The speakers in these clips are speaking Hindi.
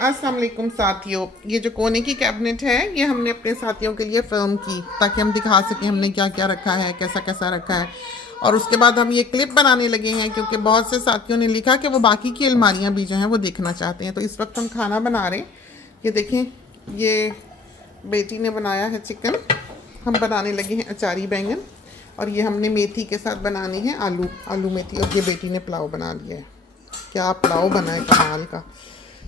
अस्सलाम वालेकुम साथियों। ये जो कोने की कैबिनेट है ये हमने अपने साथियों के लिए फिल्म की ताकि हम दिखा सकें हमने क्या क्या रखा है, कैसा कैसा रखा है। और उसके बाद हम ये क्लिप बनाने लगे हैं क्योंकि बहुत से साथियों ने लिखा कि वो बाकी की अलमारियां भी जो हैं वो देखना चाहते हैं। तो इस वक्त हम खाना बना रहे हैं। ये देखें, ये बेटी ने बनाया है चिकन। हम बनाने लगे हैं अचारी बैंगन और ये हमने मेथी के साथ बनाने हैं आलू आलू मेथी। और ये बेटी ने पुलाव बना लिया है। क्या पुलाव बना है कमाल का।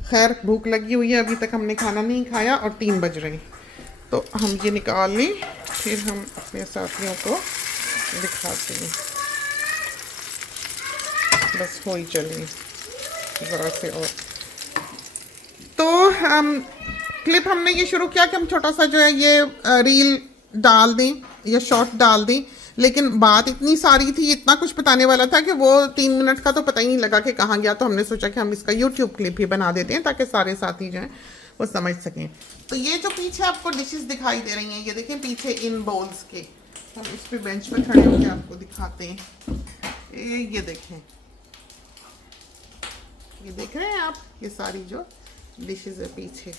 खैर भूख लगी हुई है, अभी तक हमने खाना नहीं खाया और 3 बज रहे हैं। तो हम ये निकाल लें, फिर हम अपने साथियों को दिखाते हैं। बस हो ही चलें ज़रा से। और तो हम क्लिप हमने ये शुरू किया कि हम छोटा सा जो है ये रील डाल दें या शॉर्ट डाल दें। लेकिन बात इतनी सारी थी, इतना कुछ बताने वाला था कि वो 3 मिनट का तो पता ही नहीं लगा कि कहाँ गया। तो हमने सोचा कि हम इसका यूट्यूब क्लिप भी बना देते हैं ताकि सारे साथी जो हैं वो समझ सकें। तो ये जो पीछे आपको डिशेस दिखाई दे रही हैं, ये देखें पीछे इन बाउल्स के। हम इस पे बेंच पे खड़े होकर आपको दिखाते हैं। ये देखें, ये देख रहे हैं आप, ये सारी जो डिशेस है पीछे,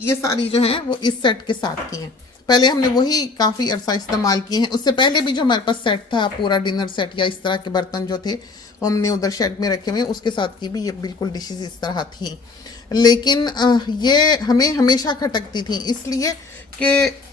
ये सारी जो हैं वो इस सेट के साथ की हैं। पहले हमने वही काफ़ी अरसा इस्तेमाल किए हैं। उससे पहले भी जो हमारे पास सेट था, पूरा डिनर सेट या इस तरह के बर्तन जो थे वो हमने उधर शेड में रखे हुए हैं, उसके साथ की भी ये बिल्कुल डिशेस इस तरह थी। लेकिन ये हमें हमेशा खटकती थी इसलिए कि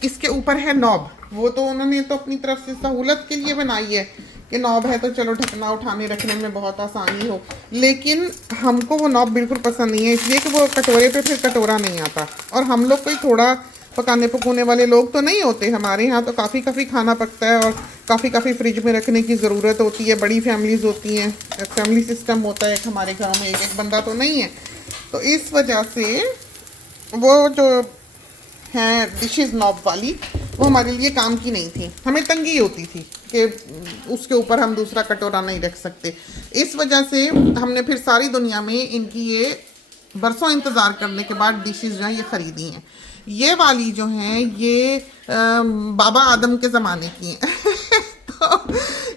इसके ऊपर है नॉब। वो तो उन्होंने तो अपनी तरफ से सहूलत के लिए बनाई है कि नॉब है तो चलो ढकना उठाने रखने में बहुत आसानी हो। लेकिन हमको वो नॉब बिल्कुल पसंद नहीं है, इसलिए कि वो कटोरे पे फिर कटोरा नहीं आता। और हम लोग कोई थोड़ा पकाने पकाने वाले लोग तो नहीं होते। हमारे यहाँ तो काफ़ी खाना पकता है और काफ़ी फ्रिज में रखने की ज़रूरत होती है। बड़ी फैमिलीज़ होती हैं, फैमिली सिस्टम होता है हमारे घरों में, एक एक बंदा तो नहीं है। तो इस वजह से वो जो हैं डिशेस नॉब वाली वो हमारे लिए काम की नहीं थी। हमें तंगी होती थी कि उसके ऊपर हम दूसरा कटोरा नहीं रख सकते। इस वजह से हमने फिर सारी दुनिया में इनकी ये बरसों इंतज़ार करने के बाद डिशेस जो हैं ये ख़रीदी हैं। ये वाली जो हैं ये बाबा आदम के ज़माने की हैं तो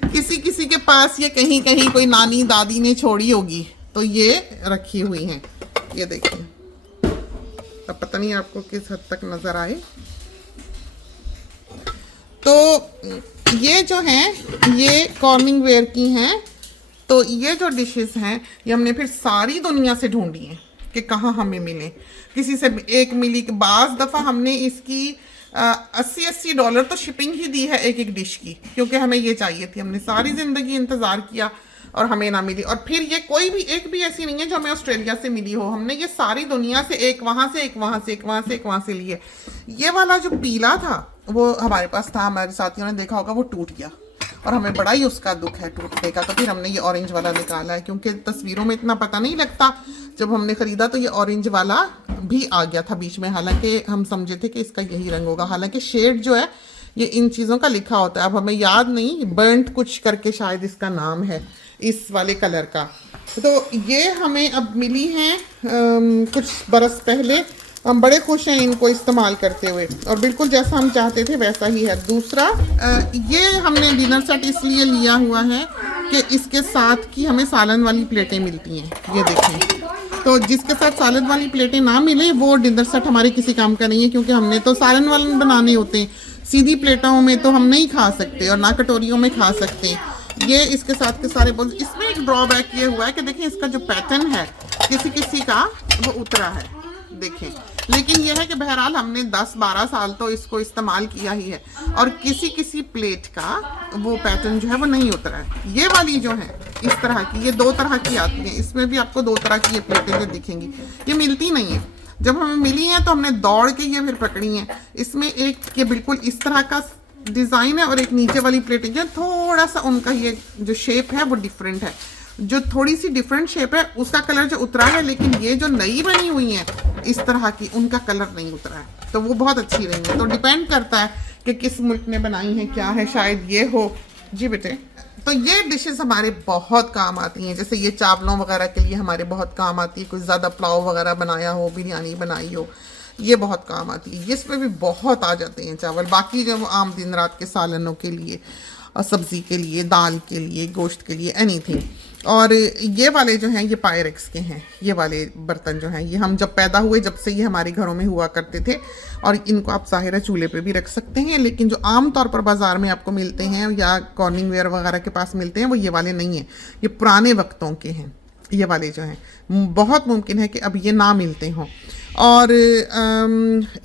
किसी किसी के पास ये कहीं कहीं कोई नानी दादी ने छोड़ी होगी तो ये रखी हुई हैं। ये देखिए, अब पता नहीं आपको किस हद तक नज़र आए। तो ये जो हैं ये कॉर्निंग वेयर की हैं। तो ये जो डिशेस हैं ये हमने फिर सारी दुनिया से ढूंढी हैं कि कहाँ हमें मिले। किसी से एक मिली, बाज़ दफ़ा हमने इसकी 80-80 डॉलर तो शिपिंग ही दी है एक एक डिश की, क्योंकि हमें ये चाहिए थी। हमने सारी ज़िंदगी इंतज़ार किया और हमें ना मिली। और फिर ये कोई भी एक भी ऐसी नहीं है जो हमें ऑस्ट्रेलिया से मिली हो। हमने ये सारी दुनिया से, एक वहाँ से, एक वहाँ से, एक वहाँ से, एक वहाँ से लिए। ये वाला जो पीला था वो हमारे पास था, हमारे साथियों ने देखा होगा, वो टूट गया और हमें बड़ा ही उसका दुख है टूटने का। तो फिर हमने ये ऑरेंज वाला निकाला है, क्योंकि तस्वीरों में इतना पता नहीं लगता। जब हमने ख़रीदा तो ये ऑरेंज वाला भी आ गया था बीच में, हालांकि हम समझे थे कि इसका यही रंग होगा। हालांकि शेड जो है ये इन चीज़ों का लिखा होता है, अब हमें याद नहीं, बर्न्ट कुछ करके शायद इसका नाम है इस वाले कलर का। तो ये हमें अब मिली हैं कुछ बरस पहले। हम बड़े खुश हैं इनको इस्तेमाल करते हुए और बिल्कुल जैसा हम चाहते थे वैसा ही है। दूसरा ये हमने डिनर सेट इसलिए लिया हुआ है कि इसके साथ की हमें सालन वाली प्लेटें मिलती हैं। ये देखें, तो जिसके साथ सालन वाली प्लेटें ना मिले वो डिनर सेट हमारे किसी काम का नहीं है, क्योंकि हमने तो सालन वालन बनाने होते हैं। सीधी प्लेटों में तो हम नहीं खा सकते और ना कटोरियों में खा सकते। ये इसके साथ के सारे बोल। इसमें एक ड्रॉबैक ये हुआ है कि देखें इसका जो पैटर्न है किसी किसी का वो उतरा है, देखें। लेकिन यह है कि बहरहाल हमने 10-12 साल तो इसको इस्तेमाल किया ही है और किसी किसी प्लेट का वो पैटर्न जो है वो नहीं उतरा है। ये वाली जो है इस तरह की, ये 2 तरह की आती है। इसमें भी आपको 2 तरह की ये प्लेटें जो दिखेंगी, ये मिलती नहीं है। जब हमें मिली हैं तो हमने दौड़ के ये फिर पकड़ी हैं। इसमें एक ये बिल्कुल इस तरह का डिज़ाइन है और एक नीचे वाली प्लेटें जो थोड़ा सा उनका ये जो शेप है वो डिफरेंट है। जो थोड़ी सी डिफरेंट शेप है उसका कलर जो उतरा है, लेकिन ये जो नई बनी हुई हैं इस तरह की, उनका कलर नहीं उतरा है। तो वो बहुत अच्छी रही है। तो डिपेंड करता है कि किस मुल्क ने बनाई है, क्या है, शायद ये हो। जी बेटे, तो ये डिशेस हमारे बहुत काम आती हैं। जैसे ये चावलों वगैरह के लिए हमारे बहुत काम आती है। कोई ज़्यादा पुलाव वगैरह बनाया हो, बिरयानी बनाई हो, ये बहुत काम आती है। इसमें भी बहुत आ जाते हैं चावल। बाकी जो आम दिन रात के सालनों के लिए और सब्ज़ी के लिए, दाल के लिए, गोश्त के लिए, एनीथिंग। और ये वाले जो हैं ये पायरेक्स के हैं। ये वाले बर्तन जो हैं ये हम जब पैदा हुए जब से ये हमारे घरों में हुआ करते थे, और इनको आप ज़ाहिर है चूल्हे पे भी रख सकते हैं, लेकिन जो आम तौर पर बाज़ार में आपको मिलते हैं या कॉर्निंग वेयर वगैरह के पास मिलते हैं वो ये वाले नहीं हैं, ये पुराने वक्तों के हैं। ये वाले जो हैं बहुत मुमकिन है कि अब ये ना मिलते हों। और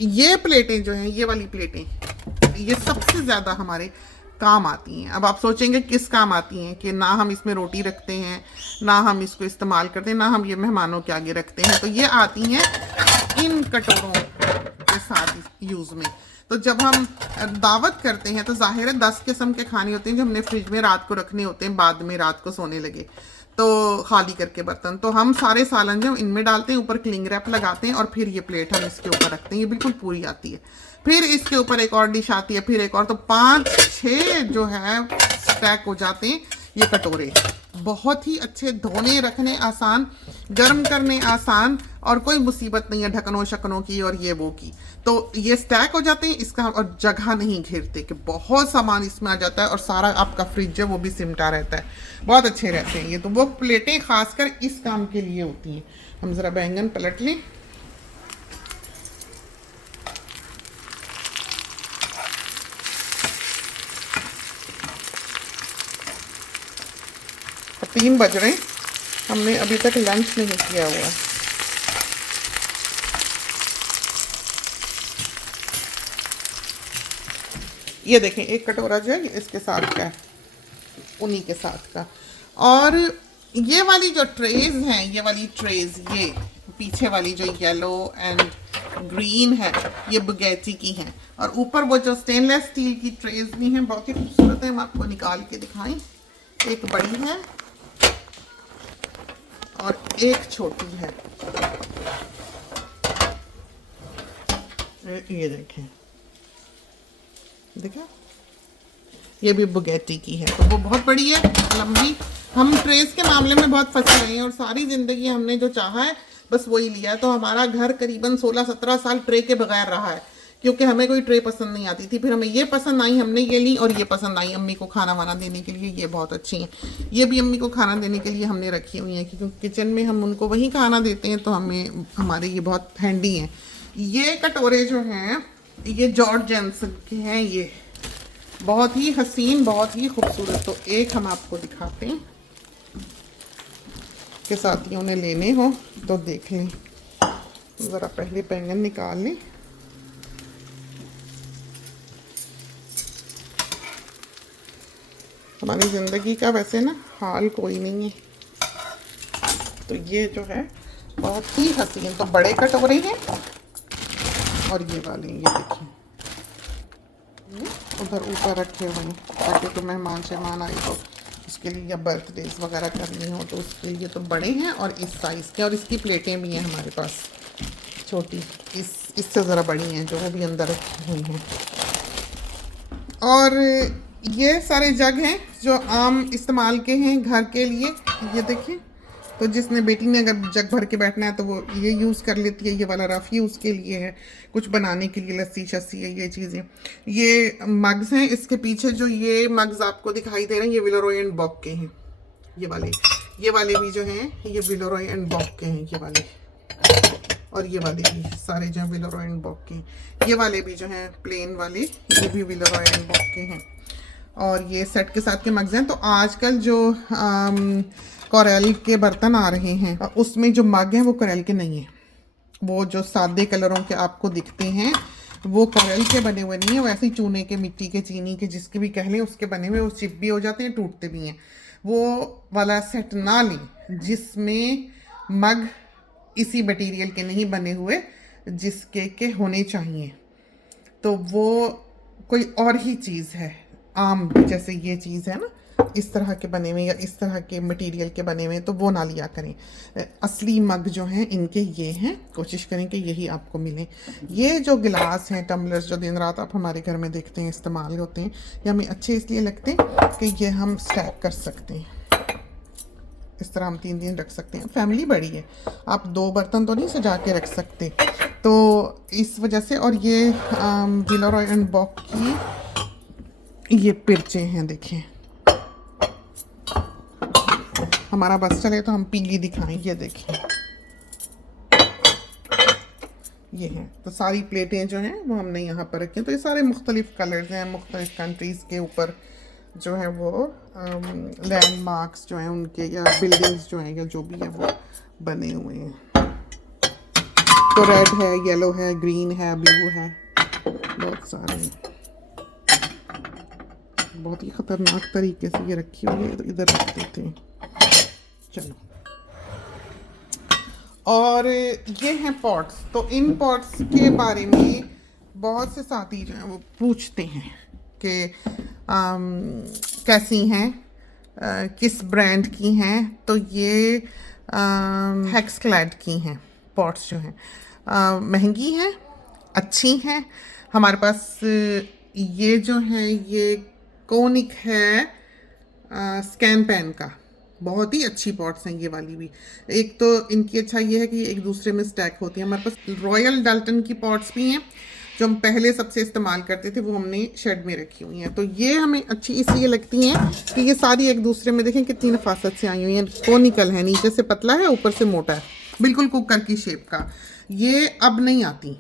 ये प्लेटें जो हैं, ये वाली प्लेटें, ये सबसे ज़्यादा हमारे काम आती हैं। अब आप सोचेंगे किस काम आती हैं कि ना हम इसमें रोटी रखते हैं, ना हम इसको इस्तेमाल करते हैं, ना हम ये मेहमानों के आगे रखते हैं। तो ये आती हैं इन कटोरों के साथ यूज़ में। तो जब हम दावत करते हैं तो ज़ाहिर है 10 किस्म के खाने होते हैं जो हमने फ्रिज में रात को रखने होते हैं, बाद में रात को सोने लगे तो खाली करके बर्तन, तो हम सारे सालन जो इनमें डालते हैं, ऊपर क्लिंग रैप लगाते हैं और फिर ये प्लेट हम इसके ऊपर रखते हैं। ये बिल्कुल पूरी आती है। फिर इसके ऊपर एक और डिश आती है, फिर एक और, तो 5-6 जो है स्टैक हो जाते हैं ये कटोरे। बहुत ही अच्छे, धोने रखने आसान, गर्म करने आसान, और कोई मुसीबत नहीं है ढकनों शकनों की और ये वो की। तो ये स्टैक हो जाते हैं इसका, और जगह नहीं घेरते कि बहुत सामान इसमें आ जाता है और सारा आपका फ्रिज है वो भी सिमटा रहता है। बहुत अच्छे रहते हैं ये। तो वो प्लेटें खासकर इस काम के लिए होती हैं। हम ज़रा बैंगन पलट लें। अब 3 बज रहे हैं, हमने अभी तक लंच नहीं किया हुआ। ये देखें एक कटोरा जो है इसके साथ का है, उन्हीं के साथ का। और ये वाली जो ट्रेज हैं, ये वाली ट्रेज, ये पीछे वाली जो येलो एंड ग्रीन है, ये बुगैटी की हैं। और ऊपर वो जो स्टेनलेस स्टील की ट्रेज भी हैं, बहुत ही खूबसूरत है। हम आपको निकाल के दिखाएं। एक बड़ी है और एक छोटी है। ये देखें, देखा, ये भी बुगैटी की है। तो वो बहुत बड़ी है, लंबी। हम ट्रेस के मामले में बहुत फंसे रहे हैं और सारी ज़िंदगी हमने जो चाहा है बस वही लिया है। तो हमारा घर करीबन 16-17 साल ट्रे के बगैर रहा है, क्योंकि हमें कोई ट्रे पसंद नहीं आती थी। फिर हमें ये पसंद आई, हमने ये ली, और ये पसंद आई अम्मी को खाना वाना देने के लिए। ये बहुत अच्छी हैं। ये भी अम्मी को खाना देने के लिए हमने रखी हुई हैं, क्योंकि किचन में हम उनको वही खाना देते हैं, तो हमें हमारे ये बहुत हैंडी हैं। ये कटोरे जो हैं ये जॉर्ज जॉनसन के हैं। ये बहुत ही हसीन, बहुत ही खूबसूरत। तो एक हम आपको दिखाते हैं कि साथियों ने लेने हो तो देख लें। ज़रा पहले बैंगन निकाल लें। हमारी ज़िंदगी का वैसे ना हाल कोई नहीं है। तो ये जो है बहुत ही हसीन। तो बड़े कटोरे हैं और ये वाले, ये देखिए उधर ऊपर रखे हुए हैं, ताकि तो मेहमान शेमान आए तो उसके लिए, या बर्थडेज वगैरह करनी हो तो उसके लिए। तो बड़े हैं और इस साइज़ के। और इसकी प्लेटें भी हैं हमारे पास छोटी, इससे ज़रा बड़ी हैं जो वो भी अंदर रखी हुई हैं। और ये सारे जग हैं जो आम इस्तेमाल के हैं घर के लिए। ये देखिए, तो जिसने बेटी ने अगर जग भर के बैठना है तो वो ये यूज़ कर लेती है। ये वाला रफ़ यूज़ के लिए है, कुछ बनाने के लिए, लस्सी शस्सी है, ये चीज़ें। ये मग्स हैं। इसके पीछे जो ये मग्स आपको दिखाई दे रहे हैं ये विलेरोय एंड बॉक के हैं। ये वाले भी जो हैं ये विलेरोय एंड बॉक के हैं, ये वाले। और ये वाले भी सारे जो हैं विलेरोय एंड बॉक के हैं। ये वाले भी जो हैं प्लेन वाले, ये भी विलेरोय एंड बॉक के हैं। और ये सेट के साथ के मग्स हैं। तो आजकल जो कोरल के बर्तन आ रहे हैं उसमें जो मग हैं वो कोरल के नहीं हैं। वो जो सादे कलरों के आपको दिखते हैं वो कोरल के बने हुए नहीं है, वो ऐसे ही चूने के, मिट्टी के, चीनी के, जिसके भी कह लें उसके बने हुए। वो चिप भी हो जाते हैं, टूटते भी हैं। वो वाला सेट ना लें जिसमें मग इसी मटेरियल के नहीं बने हुए जिसके के होने चाहिए। तो वो कोई और ही चीज़ है, आम जैसे ये चीज़ है ना, इस तरह के बने हुए या इस तरह के मटेरियल के बने हुए, तो वो ना लिया करें। असली मग जो हैं इनके ये हैं, कोशिश करें कि यही आपको मिले। ये जो गिलास हैं, टम्बलर्स जो दिन रात आप हमारे घर में देखते हैं इस्तेमाल होते हैं, ये हमें अच्छे इसलिए लगते हैं कि ये हम स्टैक कर सकते हैं। इस तरह हम 3 दिन रख सकते हैं। फैमिली बड़ी है, आप 2 बर्तन तो नहीं सजा के रख सकते, तो इस वजह से। और ये विलेरोय एंड बॉक की ये पिरचें हैं, देखिए हमारा बस चले तो हम पीली दिखाएं। ये देखिए ये हैं, तो सारी प्लेटें जो हैं वो हमने यहाँ पर रखी हैं। तो ये सारे मुख्तलिफ कलर्स हैं, मुख्तलिफ कंट्रीज़ के ऊपर जो है वो लैंडमार्क्स जो हैं उनके, या बिल्डिंग्स जो हैं, या जो भी है वो बने हुए हैं। तो रेड है, येलो है, ग्रीन है, ब्लू है, बहुत सारे हैं। बहुत ही ख़तरनाक तरीके से ये रखी हुई है, इधर रख देते हैं। चलो, और ये हैं पॉट्स। तो इन पॉट्स के बारे में बहुत से साथी जो हैं वो पूछते हैं कि कैसी हैं, किस ब्रांड की हैं। तो ये हेक्सक्लैड की हैं पॉट्स जो हैं। महंगी हैं, अच्छी हैं। हमारे पास ये जो है ये कोनिक है स्कैन पैन का, बहुत ही अच्छी पॉट्स हैं ये वाली भी। एक तो इनकी अच्छा ये है कि एक दूसरे में स्टैक होती है। हमारे पास रॉयल डाल्टन की पॉट्स भी हैं जो हम पहले सबसे इस्तेमाल करते थे, वो हमने शेड में रखी हुई हैं। तो ये हमें अच्छी इसलिए लगती हैं कि ये सारी एक दूसरे में देखें कितनी नफासत से आई हुई हैं। कोनिकल है, नीचे से पतला है, ऊपर से मोटा है, बिल्कुल कुकर की शेप का। ये अब नहीं आती,